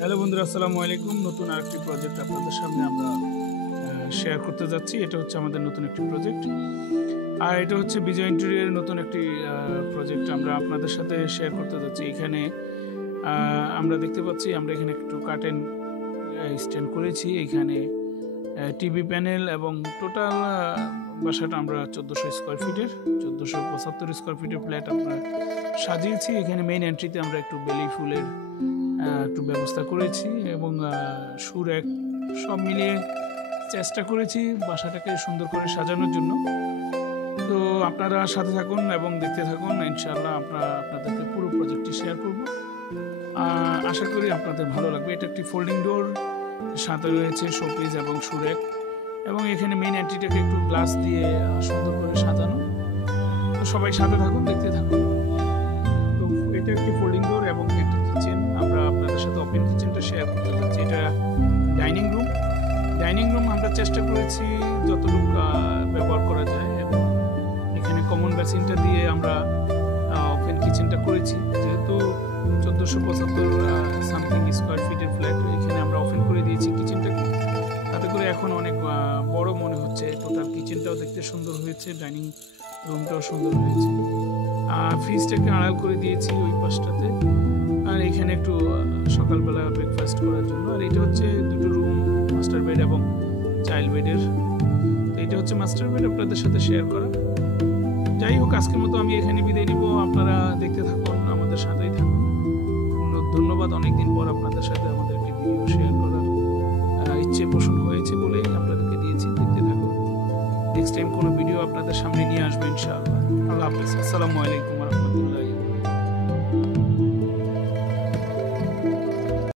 Hello বন্ধুরা, আসসালামু আলাইকুম। নতুন আরেকটি প্রজেক্ট আপনাদের সামনে আমরা শেয়ার করতে যাচ্ছি। এটা হচ্ছে আমাদের নতুন একটি প্রজেক্ট, আর এটা হচ্ছে বিজয় ইন্টেরিয়রের নতুন একটি প্রজেক্ট আমরা আপনাদের সাথে শেয়ার করতে যাচ্ছি। এখানে আমরা দেখতে পাচ্ছি, আমরা এখানে একটু কার্টেন স্ট্যান্ড করেছি, এখানে টিভি প্যানেল এবং টোটাল বাসাটা আমরা 1400 স্কোয়ার ফিটের 1475 স্কোয়ার ফিটের ফ্ল্যাট আমরা সাজিয়েছি। এখানে মেইন এন্ট্রিতে আমরা একটু বেলি ফুলের একটু ব্যবস্থা করেছি এবং সুরেক সব মিলিয়ে চেষ্টা করেছি বাসাটাকে সুন্দর করে সাজানোর জন্য। তো আপনারা সাথে থাকুন এবং দেখতে থাকুন, ইনশাআল্লাহ আমরা আপনাদেরকে পুরো প্রজেক্টটি শেয়ার করব। আশা করি আপনাদের ভালো লাগবে। এটা একটি ফোল্ডিং ডোর, সাথে রয়েছে শোপিস এবং সুরেক, এবং এখানে মেইন এন্ট্রিটাকে একটু গ্লাস দিয়ে সুন্দর করে সাজানো। তো সবাই সাথে থাকুন, দেখতে থাকুন। তো এটা একটি ফোল্ডিং ডোর এবং একটি কিচেন, আমরা আপনাদের সাথে ওপেন কিচেনটা শেয়ার করতে যাচ্ছি। এটা ডাইনিং রুম আমরা চেষ্টা করেছি যতটুকু ব্যবহার করা যায়, এবং এখানে কমন বেসিনটা দিয়ে আমরা ওপেন কিচেনটা করেছি। যেহেতু 1475 সামথিং স্কোয়ার ফিটের ফ্ল্যাট, এখানে আমরা ওপেন করে দিয়েছি কিচেনটাকে, তাতে করে এখন অনেক বড় মনে হচ্ছে। টোটাল কিচেনটাও দেখতে সুন্দর হয়েছে, ডাইনিং রুমটাও সুন্দর হয়েছে। ফ্রিজটাকে আড়াল করে দিয়েছি ওই পাশটাতে, আর এখানে একটু সকালবেলা ব্রেকফাস্ট করার জন্য। আর এটা হচ্ছে দুটো রুম, মাস্টার বেড এবং চাইল্ড বেডের। তো এটা হচ্ছে মাস্টার বেড আপনাদের সাথে শেয়ার করা। যাই হোক, আজকের মতো আমি এখানে বিদায় নিব। আপনারা দেখতে থাকুন, আমাদের সাথেই থাকুন। ধন্যবাদ। অনেকদিন পর আপনাদের সাথে আমাদের একটি ভিডিও শেয়ার করার ইচ্ছে পোষণ হয়েছে বলেই আপনাদেরকে দিয়েছি। দেখতে থাকুন, নেক্সট টাইম কোনো ভিডিও আপনাদের সামনে নিয়ে আসবো ইনশাআল্লাহ। আল্লাহ হাফেজ। আসসালামু আলাইকুম ওয়া রাহমাতুল্লাহ।